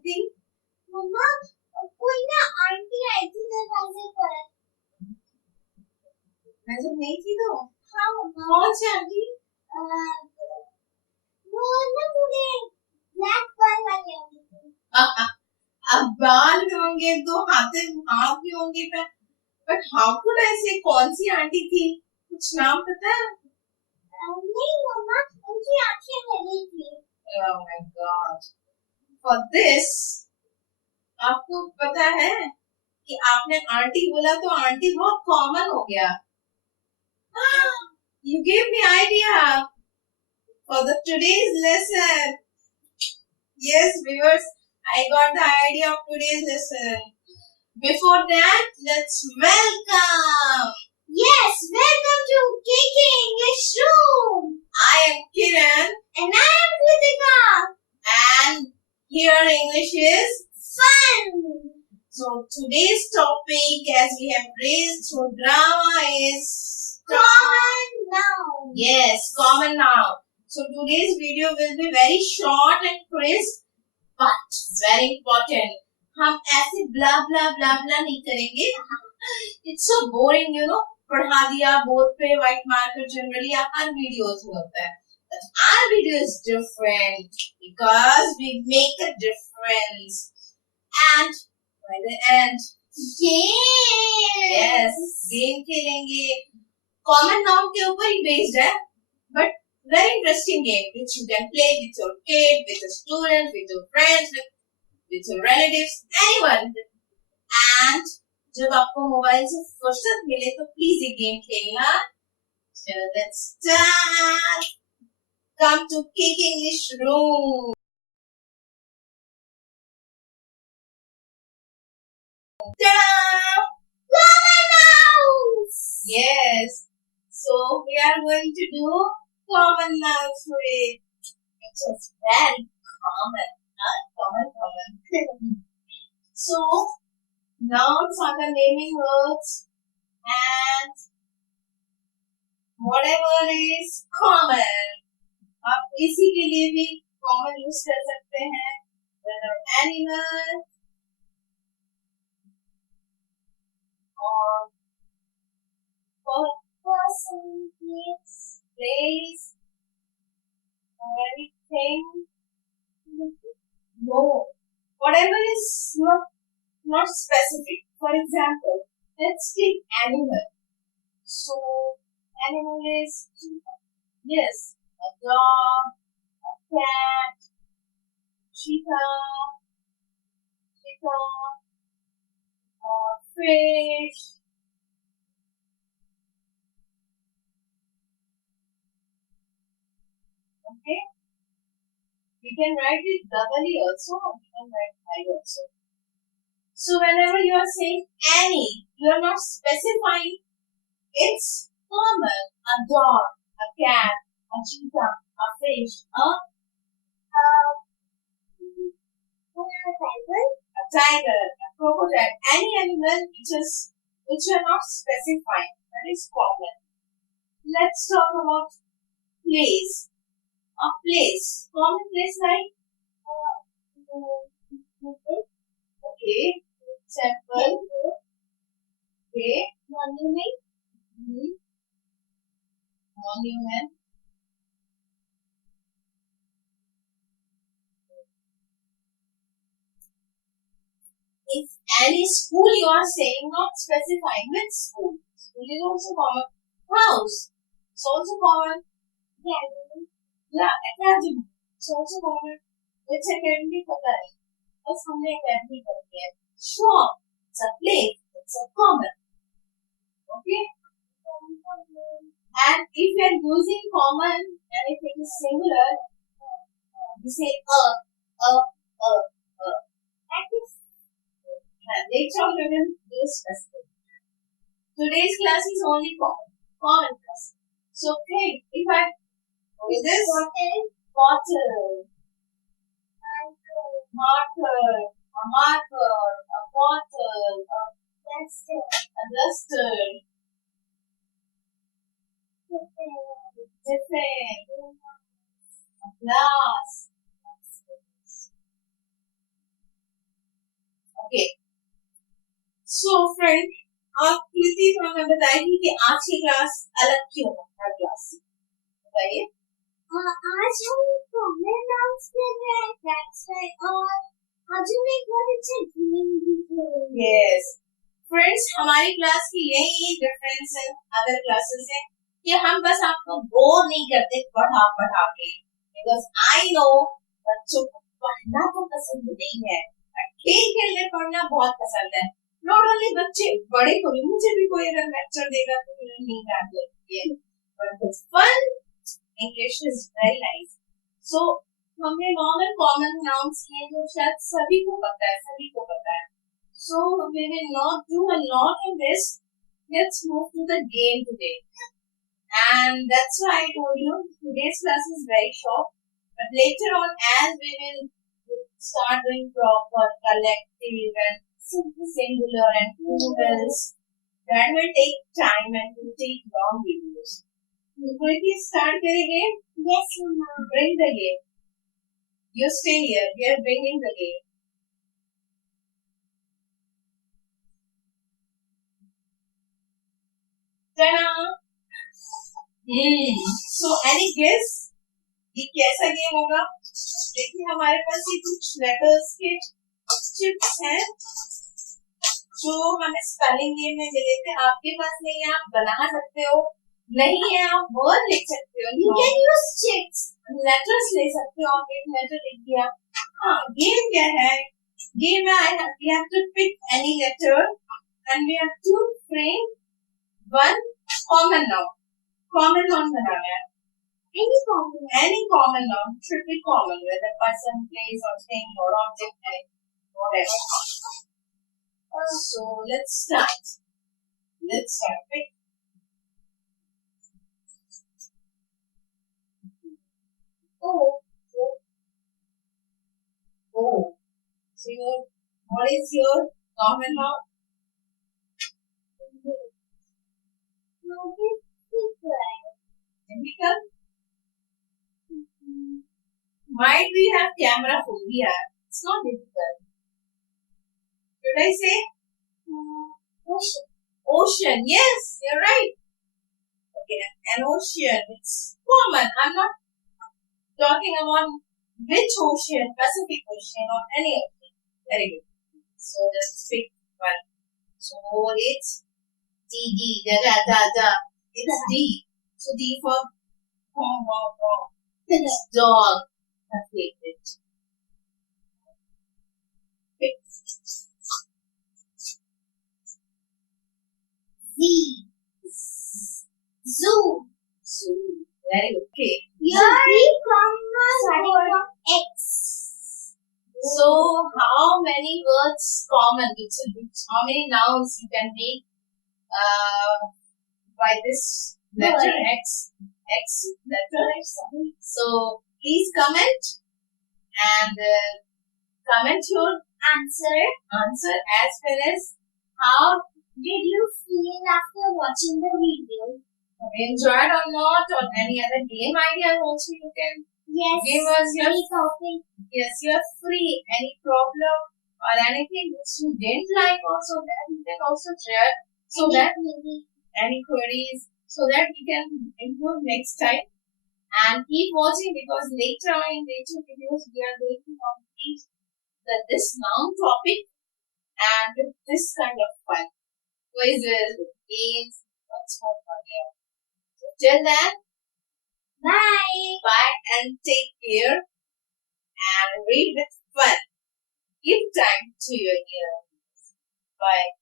Aunty? मम्मा कोई ना aunty आई थी दरवाजे पर। मैं जब नहीं थी तो हाँ मम्मा। कौन सी आंटी? वो ना पूरे ब्लैक बाल वाले आंटी थी। अब बाल भी होंगे तो हाथ भी होंगे बट हाउ कुड आई से कौन सी आंटी थी? कुछ नाम पता है? नहीं मम्मा उनकी आंखें हरी थी। Oh my God. For this, आपको पता है कि आपने आंटी बोला तो आंटी बहुत कॉमन हो गया. You gave me idea for the today's lesson. Yes, viewers, I got the idea of today's lesson. Before that, let's welcome. Yes, welcome to KK English Room. I am Kiran And I am Kritika. and here English is Fun. so today's topic as we have raised through drama is Common noun. yes, common noun. So today's video will be very short and crisp but very important. हम ऐसे blah blah blah blah नहीं करेंगे. It's so boring, you know. पढ़ा दिया board पे white marker generally हर videos में होता है. But our video is different because we make a difference. And by the end, yes, game खेलेंगे. Common noun के ऊपर ही based है, but very interesting game which you can play with your kid, with your students, with your friends, with your relatives, anyone. And जब आपको mobile से फुर्सत मिले तो प्लीज ये गेम खेलना. So let's start. Come to Kick English Room. Ta-da! Common nouns. Yes. So we are going to do common nouns today, which is very common. Common. So nouns are the naming words and whatever is common. आप इसी के लिए भी common use कर सकते हैं. Whether animal or Person, place or anything. No. Whatever is not specific. For example, let's take animal. So animal is yes, a dog, a cat, cheetah, fish. Okay. We can write it doubly also. We can write I also. So whenever you are saying any, you are not specifying. It's common. A dog, a cat, a cheetah, a fish, a tiger, a crocodile, any animal which you are not specifying. That is common. Let's talk about place. A place. Common place like okay, temple, okay, monument, monument. If any school you are saying, not specifying which school. School is also common. House. It's also common. Yeah, academy. It's also common. Which academy पता है? बस हमने academy पढ़ लिया है. Shop. It's a place. It's a common. Okay. And if you are using common and if it is singular, we say a. That is later on we will use specific. Today's class is only common class. So okay, if I with this bottle, marker, a bottle, a duster, tiffin, a glass, Okay. So friend, आप कृति हमें बताएगी कि आज की class अलग क्यों है हर class से, बताइए। आज हम कॉमन नाउन्स कर रहे हैं, that's right. और आज हम एक बहुत अच्छा गेम भी खेलेंगे। Yes. फ्रेंड्स, हमारी क्लास की यही डिफरेंस है अदर क्लासेस से कि हम बस आपको बोर नहीं करते पढ़ा पढ़ा के, बिकॉज आई नो बच्चों को पढ़ना तो पसंद नहीं है, खेल खेलने पढ़ना बहुत पसंद है। नॉट ओनली बच्चे, बड़े को भी, मुझे भी कोई अगर लेक्चर देगा तो मुझे नींद आती है, but it's fun, English is very nice. So हमने नॉर्मल कॉमन नाउन्स किए जो शायद सभी को पता है। So we will not do a lot in this. Let's move to the game today. And that's why I told you today's class is very short. But later on, as we will start doing proper, collective and singular and plurals, that will take time and will take long videos. Will we start the game? Yes, Mama. Bring the game. You stay here. We are bringing the game. So any guess ये कैसा game होगा? देखिए हमारे पास ये कुछ letters के chips हैं जो हमें स्पेलिंग गेम में मिले थे। आपके पास नहीं है, आप बना सकते हो, नहीं है आप वर्ड लिख सकते हो। You can use chips. Letters ले सकते हो, आप एक लेटर लिख दिया। हाँ, गेम क्या है? गेम में we have to pick any letter and we have to frame one common noun. Common noun बनाना है। Any common noun should be common, whether person, place, or thing, or object, whatever. So let's start. Pick. Oh. So what is your common noun? Chemical. Might we have camera phobia? It's not difficult. Should I say? Ocean. Ocean. Yes, you're right. Okay, an ocean. It's common. I'm not talking about which ocean, Pacific Ocean or any of them. Very good. So let's pick one. So it's D. Da. It's D. So D for it's dog. Okay, it. Pick. Z. Zoo. Very good. Okay. Here starting from X. So how many words common? How many nouns you can make by this letter X? Letter X. So please comment and comment your answer as well as how Did you feel after watching the video? enjoyed or not, or any other game ideas also you can Yes. give us your Any topic. yes, you are free. Any problem or anything which you didn't like also, that you can also share so that maybe any queries so that we can improve next time. And keep watching because later on in later videos we are going to complete this noun topic and with this kind of fun quizzes, games, lots more fun here. So till then, bye and take care and read with fun. Give time to your ears. Bye.